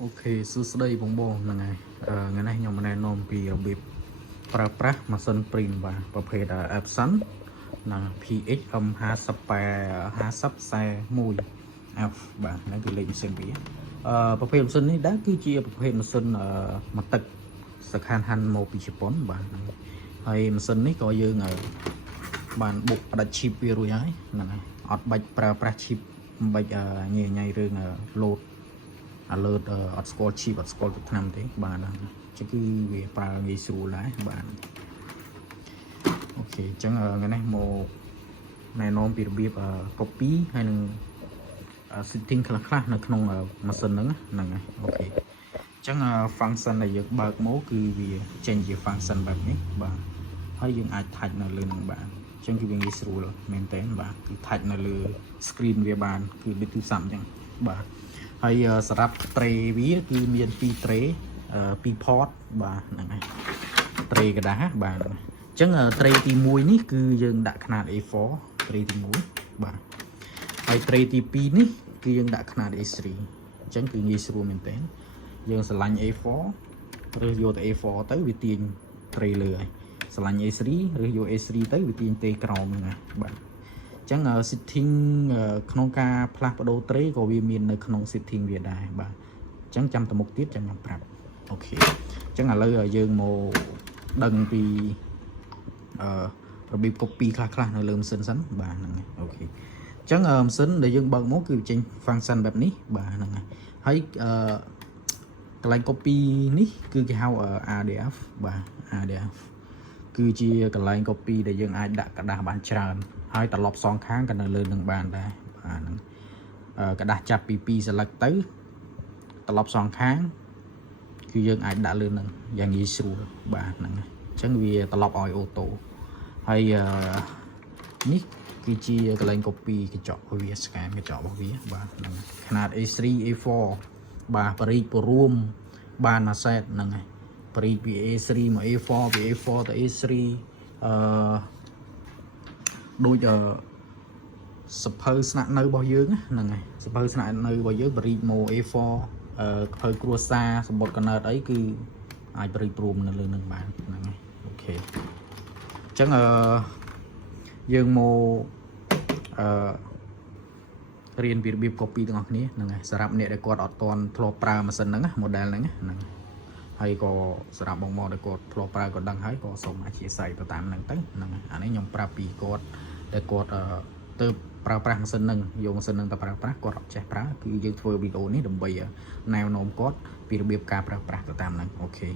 Ok, sư đây bóng bò là ngày nay nhóm này nôm vì bịp pra pra mà sân print và phê đã áp sẵn là pH âm 20 xe mùi F và nó cứ lên xem bia phê mà sân ấy đã cứ chia phê mà sân mặt tật sạc han một bị chụp và hay mà sân ấy có dương ở bàn buộc đặt chip về rồi ấy là ọt bạch pra pra chip bạch nhẹ nhảy rừng lột alert អត់ស្គាល់ chip អត់ស្គាល់ទឹកថ្នាំទេបាទចឹងគឺវាប្រើងាយស្រួលដែរបាទអូខេអញ្ចឹងថ្ងៃនេះមកណែនាំពីរបៀប copy ហើយនឹង setting ខ្លះនៅក្នុងម៉ាស៊ីនហ្នឹងហើយអូខេអញ្ចឹង function ដែលយើងបើកមកគឺវាចេញជា function បែបនេះបាទហើយយើងអាច touch នៅលើហ្នឹងបាទអញ្ចឹងគឺវាងាយស្រួលមែនតើបាទគឺ touch នៅលើ screen វាបានគឺដូចទូរស័ព្ទអញ្ចឹងបាទហើយសម្រាប់ tray វាគឺមាន2 tray 2 port បាទហ្នឹងហើយ tray กระดาษបាទអញ្ចឹង tray ទី1នេះគឺយើងដាក់ຂະຫນາດ A4 tray ទី1បាទហើយ tray ទី2នេះគឺយើងដាក់ຂະຫນາດ A3 អញ្ចឹងគឺងាយស្រួលមែនតើយើងស្រឡាញ់ A4 ឬយកទៅ A4 ទៅវាទាញ tray លើហើយស្រឡាញ់ A3 ឬយក A3 ទៅវាទាញ tray ក្រោមហ្នឹងណាបាទអញ្ចឹង setting ក្នុងការផ្លាស់ប្ដូរ tray ក៏វាមាននៅក្នុង setting វាដែរបាទអញ្ចឹងចាំទៅមុខទៀតចាំខ្ញុំប្រាប់អូខេអញ្ចឹងឥឡូវយើងមកដឹងពីរបៀប copy ខ្លះនៅលើម៉ាស៊ីនសិនបាទហ្នឹងហើយអូខេអញ្ចឹងម៉ាស៊ីនដែលយើងបើកមកគឺចេញ function បែបនេះបាទហ្នឹងហើយកន្លែង copy នេះគឺគេហៅ RDF បាទ RDF គឺជាកន្លែង copy ដែលយើងអាចដាក់กระดาษបានច្រើនហើយត្រឡប់សងខាងក៏នៅលើនឹងបានដែរបាទហ្នឹងกระดาษចាប់ពី2 select ទៅត្រឡប់សងខាងគឺយើងអាចដាក់លើនឹងយ៉ាងងាយស្រួលបាទហ្នឹងអញ្ចឹងវាត្រឡប់ឲ្យអូតូហើយនេះគឺជាកន្លែង copy កញ្ចក់វា scan កញ្ចក់របស់វាបាទហ្នឹងຂະຫນາດ A3 A4 បាទបរិយាព្រមបានមួយ set ហ្នឹងហើយបរិយាពី A3 មក A4 ពី A4 ទៅ A3 ដូចសភៅស្នាក់នៅរបស់យើងហ្នឹងហើយសភៅស្នាក់នៅរបស់យើងបរិយាមក A4 សភៅគ្រួសារសម្បត្តិកណើតអីគឺអាចបរិយាព្រមនៅលើនឹងបានហ្នឹងហើយអូខេអញ្ចឹងយើងមករៀនពីរបៀប copy ទាំងអស់គ្នាហ្នឹងហើយសម្រាប់អ្នកដែលគាត់អត់ទាន់ធ្លាប់ប្រើម៉ាស៊ីនហ្នឹង model ហ្នឹងហើយក៏សម្រាប់បងមកដែលគាត់ធ្លាប់ប្រើក៏ដឹងហើយក៏សូមអធិស្ឋានទៅតាមហ្នឹងទៅហ្នឹងហើយអានេះខ្ញុំប្រាប់ពីគាត់ដែលគាត់ទៅប្រើប្រាស់ម៉ាស៊ីនហ្នឹងយកម៉ាស៊ីនហ្នឹងទៅប្រើប្រាស់គាត់អត់ចេះប្រើគឺយើងធ្វើវីដេអូនេះដើម្បីណែនាំគាត់ពីរបៀបការប្រើប្រាស់ទៅតាមហ្នឹងអូខេ